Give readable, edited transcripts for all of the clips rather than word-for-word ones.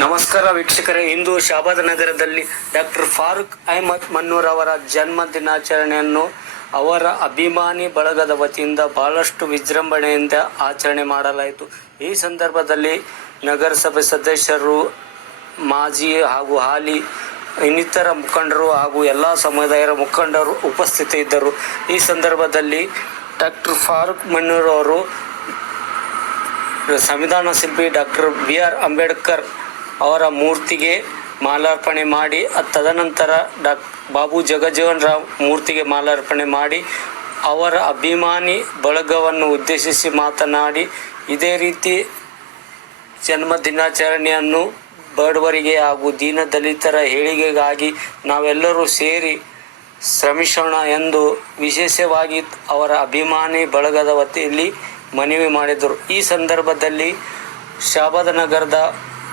ನಮಸ್ಕಾರ ವೀಕ್ಷಕರೇ, ಇಂದು ಶಾಬಾದ್ ನಗರದಲ್ಲಿ ಡಾಕ್ಟರ್ ಫಾರೂಕ್ ಅಹಮದ್ ಮನ್ನೂರ್ ಅವರ ಜನ್ಮ ದಿನಾಚರಣೆಯನ್ನು ಅವರ ಅಭಿಮಾನಿ ಬಳಗದ ವತಿಯಿಂದ ಬಹಳಷ್ಟು ವಿಜೃಂಭಣೆಯಿಂದ ಆಚರಣೆ ಮಾಡಲಾಯಿತು. ಈ ಸಂದರ್ಭದಲ್ಲಿ ನಗರಸಭೆ ಸದಸ್ಯರು, ಮಾಜಿ ಹಾಗೂ ಹಾಲಿ ಇನ್ನಿತರ ಮುಖಂಡರು ಹಾಗೂ ಎಲ್ಲ ಸಮುದಾಯದ ಮುಖಂಡರು ಉಪಸ್ಥಿತರಿದ್ದರು. ಈ ಸಂದರ್ಭದಲ್ಲಿ ಡಾಕ್ಟರ್ ಫಾರೂಕ್ ಮನ್ನೂರ್ ಅವರು ಸಂವಿಧಾನ ಶಿಲ್ಪಿ ಡಾಕ್ಟರ್ BR ಅಂಬೇಡ್ಕರ್ ಅವರ ಮೂರ್ತಿಗೆ ಮಾಲಾರ್ಪಣೆ ಮಾಡಿ, ತದನಂತರ ಬಾಬು ಜಗಜೀವನ್ ರಾಮ್ ಮೂರ್ತಿಗೆ ಮಾಲಾರ್ಪಣೆ ಮಾಡಿ ಅವರ ಅಭಿಮಾನಿ ಬಳಗವನ್ನು ಉದ್ದೇಶಿಸಿ ಮಾತನಾಡಿ, ಇದೇ ರೀತಿ ಜನ್ಮ ದಿನಾಚರಣೆಯನ್ನು ಬಡವರಿಗೆ ಹಾಗೂ ದೀನ ದಲಿತರ ಏಳಿಗೆಗಾಗಿ ನಾವೆಲ್ಲರೂ ಸೇರಿ ಶ್ರಮಿಸೋಣ ಎಂದು ವಿಶೇಷವಾಗಿ ಅವರ ಅಭಿಮಾನಿ ಬಳಗದ ವತಿಯಲ್ಲಿ ಮನವಿ ಮಾಡಿದರು. ಈ ಸಂದರ್ಭದಲ್ಲಿ ಶಾಬಾದ್ ನಗರದ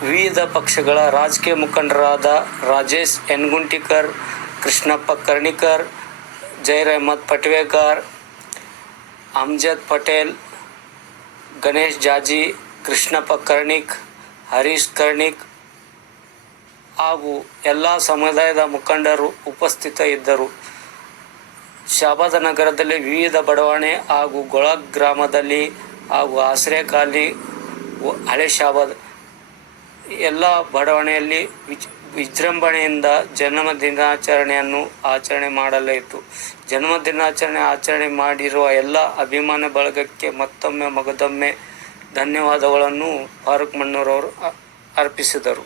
ವಿವಿಧ ಪಕ್ಷಗಳ ರಾಜಕೀಯ ಮುಖಂಡರಾದ ರಾಜೇಶ್ ಯನಗುಂಟಿಕರ್, ಕೃಷ್ಣಪ್ಪ ಕರ್ಣಿಕರ್, ಜೈರ್ ಅಹಮದ್ ಪಟ್ವೇಕರ್, ಅಮ್ಜದ್ ಪಟೇಲ್, ಗಣೇಶ್ ಜಾಜಿ, ಕೃಷ್ಣಪ್ಪ ಕರ್ಣಿಕ್, ಹರೀಶ್ ಕರ್ಣಿಕ್ ಹಾಗೂ ಎಲ್ಲ ಸಮುದಾಯದ ಮುಖಂಡರು ಉಪಸ್ಥಿತ ಇದ್ದರು. ಶಾಬಾದ್ ನಗರದಲ್ಲಿ ವಿವಿಧ ಬಡಾವಣೆ ಹಾಗೂ ಗೊಳ ಗ್ರಾಮದಲ್ಲಿ ಹಾಗೂ ಆಶ್ರಯಕಾಲಿ, ಹಳೆ ಶಾಬಾದ್ ಎಲ್ಲ ಬಡಾವಣೆಯಲ್ಲಿ ವಿಜೃಂಭಣೆಯಿಂದ ಜನ್ಮ ದಿನಾಚರಣೆಯನ್ನು ಆಚರಣೆ ಮಾಡಲಾಯಿತು. ಜನ್ಮ ದಿನಾಚರಣೆ ಆಚರಣೆ ಮಾಡಿರುವ ಎಲ್ಲ ಅಭಿಮಾನ ಬಳಗಕ್ಕೆ ಮತ್ತೊಮ್ಮೆ ಮಗದೊಮ್ಮೆ ಧನ್ಯವಾದಗಳನ್ನು ಫಾರೂಕ್ ಮನ್ನೂರ್ ಅವರು ಅರ್ಪಿಸಿದರು.